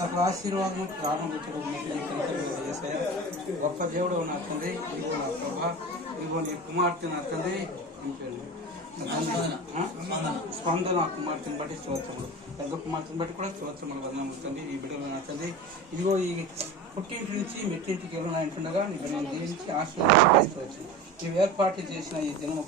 సకల ఆశీర్వాదం ప్రారంభించడం చేసే గొప్ప దేవుడు నా తండ్రి. ఇదిగో నా ప్రభా, ఇదిగో నీ కుమార్తె నా తండ్రి స్పందన కుమార్తెను బట్టి స్తోత్రములు, పెద్ద కుమార్తెను బట్టి కూడా స్తోత్రములు వందనములు తండ్రి. ఈ బిడ్డలు నా తండ్రి ఇదిగో ఈ పుట్టింటి నుంచి మెట్టింటికి వెళ్ళినట్టుండగా నీ బిడ్డను దీవించి ఆశీర్వదించవచ్చు. నీవు ఏర్పాటు చేసిన ఈ దినము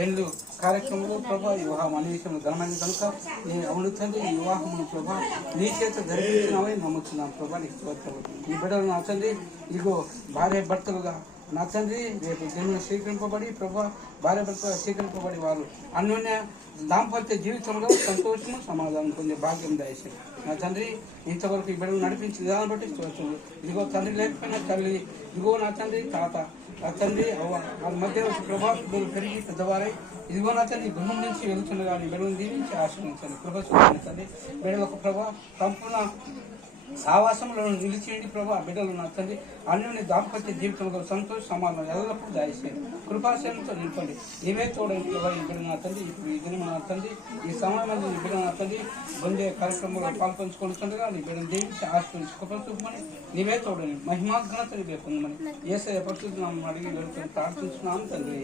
రెండు కార్యక్రమాలు ప్రభా, వివాహం అనే విషయంలో ఘనమైన కనుక నేను అవును తండ్రి. ఈ వివాహమును ప్రభా నీ చేత జరిపించినవని నమ్ముతున్నాను ప్రభా, నీకు స్తోత్రములు. ఈ బిడ్డలు నా తండ్రి ఇదిగో భార్య భర్తలుగా నా తండ్రి రేపు జన్మ స్వీకరింపబడి ప్రభా భార్య భర్తగా స్వీకరింపబడి వారు అన్యోన్య దాంపత్య జీవితంలో సంతోషము సమాధానం పొందే భాగ్యం దయచేసి నా తండ్రి. ఇంతవరకు ఈ బిడ్డలు నడిపించిన విధానం బట్టి స్తోత్రములు. ఇదిగో తండ్రి లేకపోయినా తల్లి, ఇదిగో నా తండ్రి తాత, నా తండ్రి అవ్వ వాళ్ళ మధ్య ప్రభావం పెరిగి పెద్దవారై ఇదిగో నా తండ్రి గృహం నుంచి వెళ్తుండగా నీ బిడ్డలను దీవించి ఆశ్రయించండి. కృప చూడండి తండ్రి. బిడ్డలకు ప్రభా సంపూర్ణ సావాసంలో నిలిచేయండి ప్రభా. బిడ్డలు నా తండ్రి అన్యోన్య దాంపత్య జీవితంలో సంతోష సమాధానం ఎల్లప్పుడూ దయచేయండి. కృపాశయంతో నింపండి. నీవే తోడండి ప్రభా. ఈ బిడ్డ నా తండ్రి ఇప్పుడు ఈ దినం నా తండ్రి ఈ సమయంలో నీ బిడ్డ నా తండ్రి పొందే కార్యక్రమంలో పాల్పంచుకుంటుండగా నీ బిడ్డను దీవించి ఆశ్రయించి కృప చూపమని నీవే తోడని మహిమాఘనత నీవే పొందమని యేసయ్య పరిశుద్ధ నామమున అడిగి వేడుకొని ప్రార్థించున్నాము తండ్రి.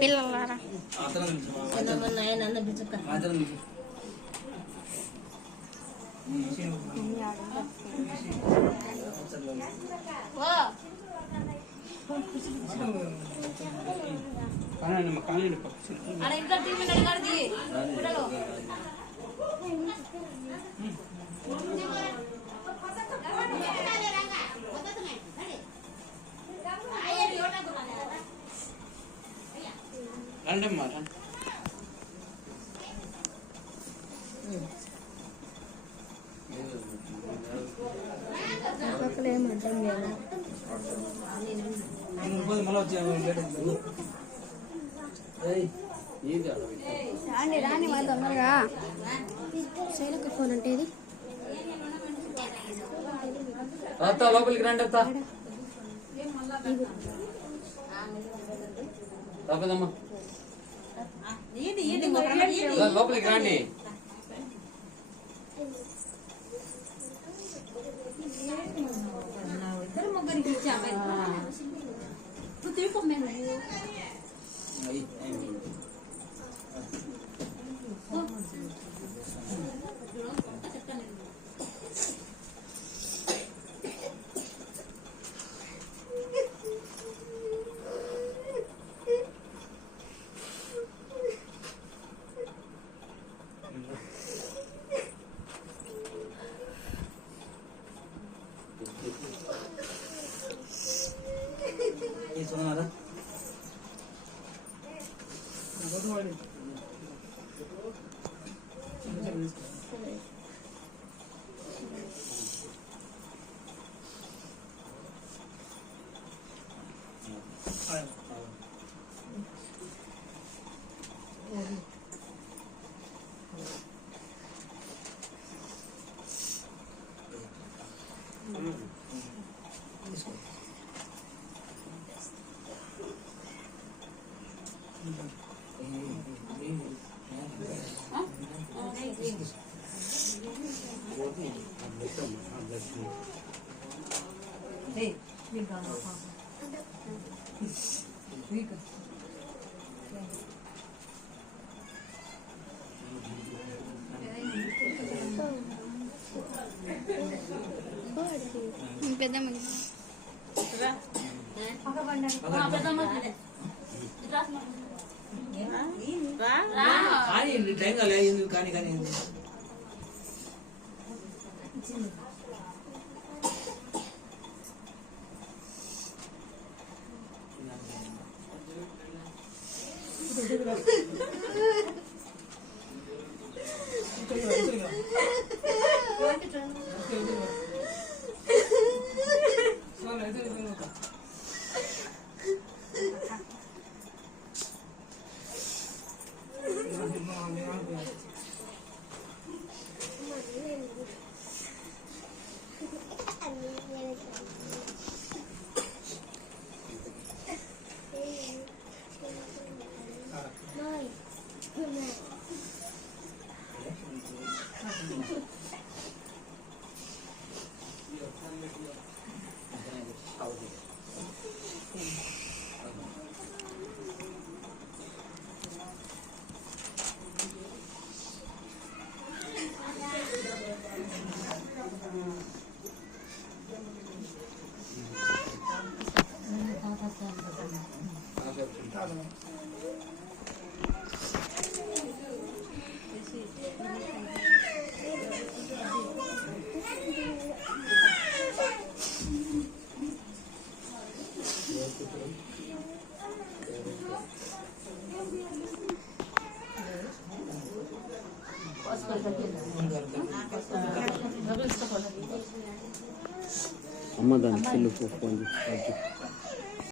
పిల్లలారా రండమ్మా రాని మా తొందరగా శైలక ఫోన్ అంటే ఇది లోపలికి రండి తప్పదమ్మా లోపలికి రండి. ఇద్దరు ముగ్గురికి ఇచ్చాము కానీ కానీ అమ్మ దాని సెల్ ఫోన్